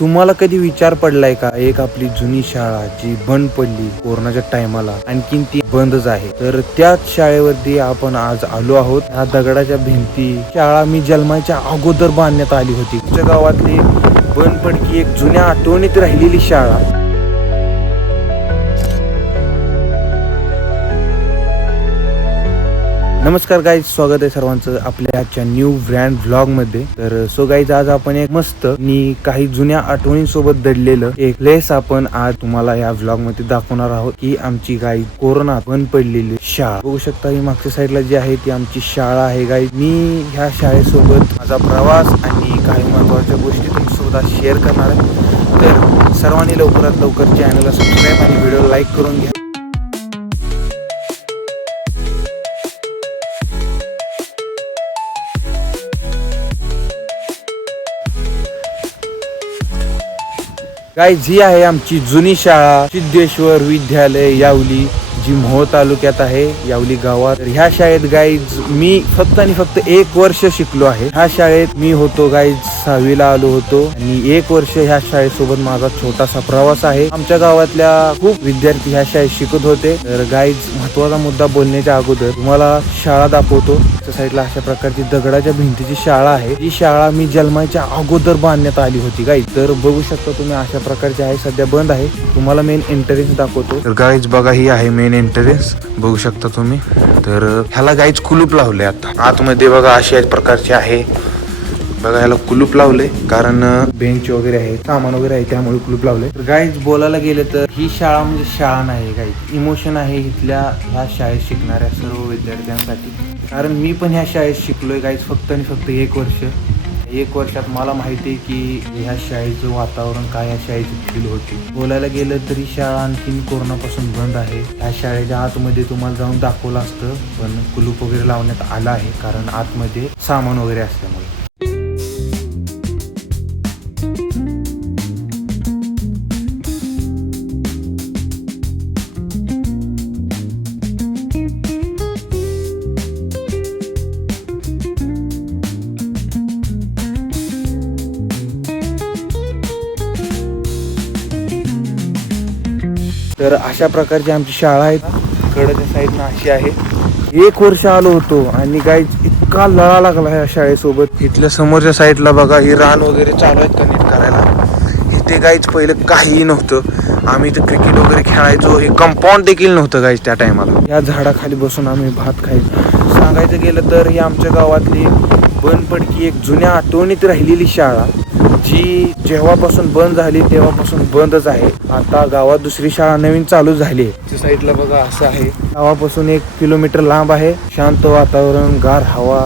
तुम्हाला कधी विचार पडलाय का, एक आपली जुनी शाळा जी बंद पडली कोरोनाच्या टायमाला, आणखीन ती बंदच आहे. तर त्याच शाळेवरती आपण आज आलो आहोत. ह्या दगडाच्या भिंती शाळा मी जन्माच्या अगोदर बांधण्यात आली होती. तुमच्या गावातली बंद पडकी एक जुन्या आठवणीत राहिलेली शाळा. नमस्कार गाईज, स्वागत आहे सर्वांचं आपल्या आजच्या न्यू ब्रँड व्लॉग मध्ये. तर सो गाईज, आज आपण एक मस्त आणि काही जुन्या आठवणींसोबत दडलेलं एक प्लेस आपण आज तुम्हाला या व्लॉग मध्ये दाखवणार आहोत. की आमची गाईज कोरोना बंद पडलेली शाळा बघू शकता. ही मागच्या साईडला जी आहे ती आमची शाळा आहे गाईज. मी ह्या शाळेसोबत माझा प्रवास आणि काही महत्वाच्या गोष्टी तुमच्यासोबत शेअर करणार आहे. तर सर्वांनी लवकरात लवकर चॅनलला सबस्क्राईब आणि व्हिडिओ लाईक करून घ्या. गाईज, ही आहे आमची जुनी शाळा, सिद्धेश्वर विद्यालय यावली, जी मोहोळ तालुक्यात आहे, यावली गावात. ह्या शाळेत गाईज मी फक्त आणि फक्त 1 वर्ष शिकलो आहे. ह्या शाळेत मी होतो गाईज 6वीला आलो होतो आणि 1 वर्ष ह्या शाळेसोबत माझा छोटासा प्रवास आहे. आमच्या गावातल्या खूप विद्यार्थी ह्या शाळेत शिकत होते. तर गाईज, महत्वाचा मुद्दा बोलण्याच्या अगोदर तुम्हाला शाळा दाखवतो. त्या साईडला अशा प्रकारची दगडाच्या भिंतीची शाळा आहे. ही शाळा मी जन्माच्या अगोदर बांधण्यात आली होती गाईज. तर बघू शकता तुम्ही, अशा प्रकारची आहे, सध्या बंद आहे. तुम्हाला मेन एंट्रन्स दाखवतो. तर गाईज बघा, ही आहे मेन एंट्रन्स, बघू शकता तुम्ही. तर ह्याला गाईज कुलूप लावले. आता आतमध्ये बघा अशा प्रकारचे आहे बघा, ह्याला कुलूप लावले कारण बेंच वगैरे आहे, सामान वगैरे आहे, त्यामुळे कुलूप लावले. तर गाईज बोलायला गेलं तर ही शाळा म्हणजे शाळा नाही गाईज, इमोशन आहे इथल्या ह्या शाळेत शिकणाऱ्या सर्व विद्यार्थ्यांसाठी. कारण मी पण ह्या शाळेत शिकलोय गाईज, फक्त आणि फक्त 1 वर्ष. 1 वर्षात मला माहिती आहे की ह्या शाळेचं वातावरण काय, ह्या शाळेची फील होती. बोलायला गेलं तरी शाळा आणखीन कोरोनापासून बंद आहे. ह्या शाळेच्या आतमध्ये तुम्हाला जाऊन दाखवलं असतं, पण कुलूप वगैरे लावण्यात आलं आहे कारण आतमध्ये सामान वगैरे असल्यामुळे. तर अशा प्रकारची आमची शाळा आहे. कडच्या साईडनं अशी आहे. 1 वर्ष आलो होतो आणि गाईज इतका लळा लागला ह्या शाळेसोबत. इथल्या समोरच्या साईडला बघा, ही रान वगैरे चालू आहेत कनेक्ट करायला. इथे गाईज पहिलं काहीही नव्हतं. आम्ही इथं क्रिकेट वगैरे खेळायचो. हे कंपाऊंड देखील नव्हतं गाईज त्या टायमाला. या झाडाखाली बसून आम्ही भात खायचो. सांगायचं गेलं तर ही आमच्या गावातली बंद पडकी एक जुन्या आठवणीत राहिलेली शाळा, जी जेव्हापासून बंद झाली तेव्हापासून बंदच आहे. आता गावात दुसरी शाळा नवीन चालू झाली आहे. त्या साईडला बघा असं आहे. गावापासून 1 किलोमीटर लांब आहे. शांत वातावरण, गार हवा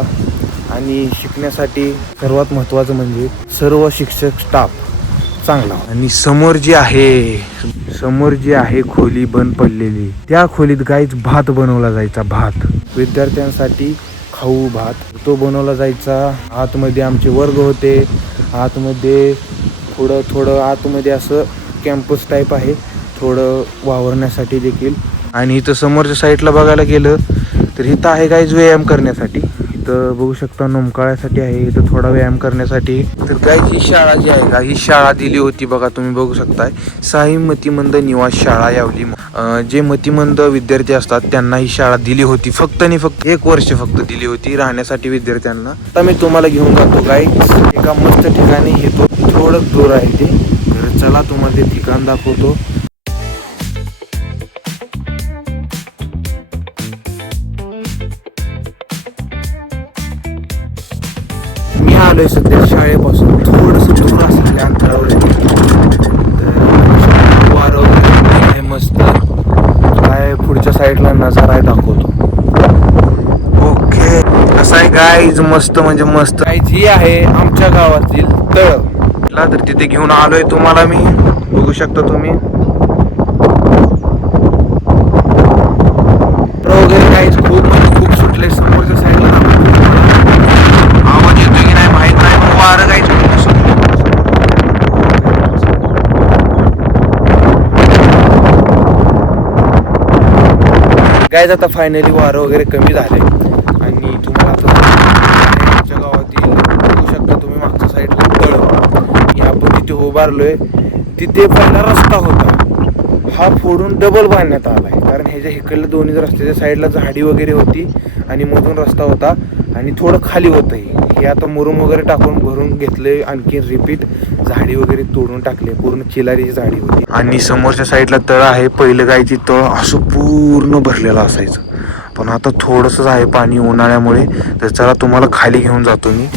आणि शिकण्यासाठी सर्वात महत्वाचं म्हणजे सर्व शिक्षक स्टाफ चांगला. आणि समोर जी आहे खोली बंद पडलेली, त्या खोलीत गाईच भात बनवला जायचा. भात विद्यार्थ्यांसाठी खाऊ भात तो बनवला जायचा. आतमध्ये आमचे वर्ग होते. आतमध्ये थोडं आतमध्ये असं कॅम्पस टाईप आहे, थोडं वावरण्यासाठी देखील. आणि इथं समोरच्या साईडला बघायला गेलं तर इथं आहे गाईज व्यायाम करण्यासाठी. इथं बघू शकता नमकाळ्यासाठी आहे, इथं थोडा व्यायाम करण्यासाठी. तर गाईज ही शाळा जी आहे का, ही शाळा दिली होती बघा, तुम्ही बघू शकताय, साई मतिमंद निवास शाळा यावली. जे मतिमंद विद्यार्थी असतात त्यांना ही शाळा दिली होती. फक्त आणि फक्त 1 वर्ष फक्त दिली होती राहण्यासाठी विद्यार्थ्यांना. आता मी तुम्हाला घेऊन जातो गाईज एका मस्त ठिकाणी. येतो थोडं दूर आहे ते. तर चला तुम्हाला ते ठिकाण दाखवतो. मी आलोय सध्या शाळेपासून थोडस दूर असलेल्या अंतरावर. वारं वगैरे आहे मस्त. काय पुढच्या साईडला नजारा आहे दाखवतो. ओके, असं आहे गाईज, मस्त म्हणजे मस्त. गाईज ही आहे आमच्या गावातील तळ. तर तिथे घेऊन आलोय तुम्हाला मी, बघू शकता तुम्ही. वगैरे गाईज खूप म्हणजे खूप सुटले. समोरच्या साईडला आवाज येतोय की नाही माहित नाही, पण वारं गाईज गाईज. आता फायनली वारं वगैरे कमी झाले आणि तुम्हाला आमच्या गावातील बघू शकता तुम्ही मागच्या साईडला तळ. आपण तिथे उभा उभारलोय तिथे पहिला रस्ता होता, हा फोडून डबल बांधण्यात आलाय. कारण ह्याच्या इकडल्या दोन्ही रस्त्याच्या साईडला झाडी वगैरे होती आणि मधून रस्ता होता आणि थोडं खाली होतंही. हे आता मुरुम वगैरे टाकून भरून घेतले, आणखी रिपीट झाडी वगैरे तोडून टाकले, पूर्ण चिलारीची झाडी होती. आणि समोरच्या साईडला तळ आहे. पहिलं गायची तळ असं पूर्ण भरलेलं असायचं, पण आता थोडंसंच आहे पाणी उन्हाळ्यामुळे. तर चला तुम्हाला खाली घेऊन जातो मी.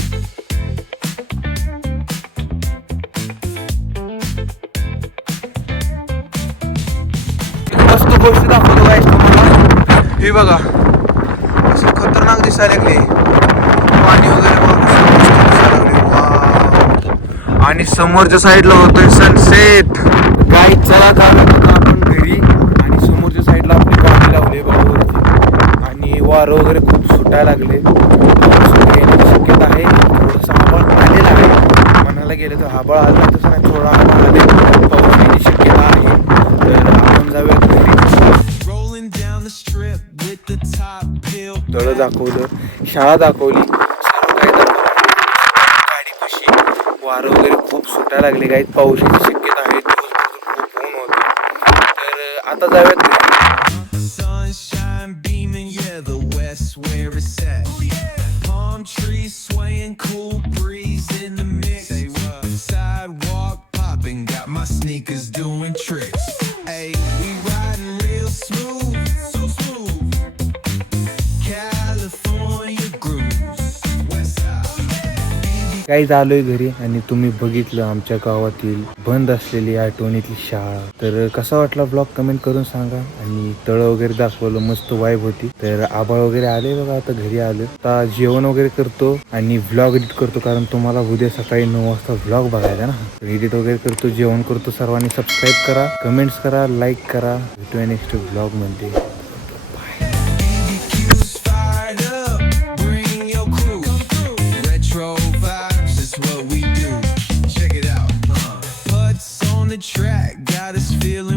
मस्त गोष्ट दाखवतो गाईस तुम्हाला. हे बघा असं खतरनाक दिसायला लागले, पाणी वगैरे बघा कसं मस्त दिसायला लागले. वाव. आणि समोरच्या साईडला होतोय सनसेट. गाईस चला जाऊया आपण घरी. आणि समोरच्या साईडला आपली गाडी लावली बघा वरती, आणि वारं वगैरे खूप सुटायला लागले. येण्याची शक्यता आहे. थोडंसं आभाळ आलेलं आहे, म्हणायला गेलं तर आभाळ आला तसं नाही, थोडा आभाळ आले, पाऊस येण्याची शक्यता आहे. तर आपण जाऊया घरी. तळ दाखवलं, शाळा दाखवली, सर्व काही दाखवलं. गाडी कशी, वारं वगैरे खूप सुटायला लागले गाईत, पावसाची शक्यता आहे, दिवसभर खूप ऊन होते. तर आता जाऊयात घरी. काही आलोय घरी आणि तुम्ही बघितलं आमच्या गावातील बंद असलेली आठवणीतली शाळा. तर कसा वाटला ब्लॉग कमेंट करून सांगा. आणि तळ वगैरे दाखवलं, मस्त वाईब होती. तर आबाळ वगैरे आले बघा. आता घरी आलो, आता जेवण वगैरे करतो आणि व्लॉग एडिट करतो, कारण तुम्हाला उद्या सकाळी 9 वाजता व्लॉग बघायचा ना. एडिट वगैरे करतो, जेवण करतो. सर्वांनी सबस्क्राईब करा, कमेंट्स करा, लाईक करा. भेटूया नेक्स्ट व्लॉग मध्ये. Track got us feeling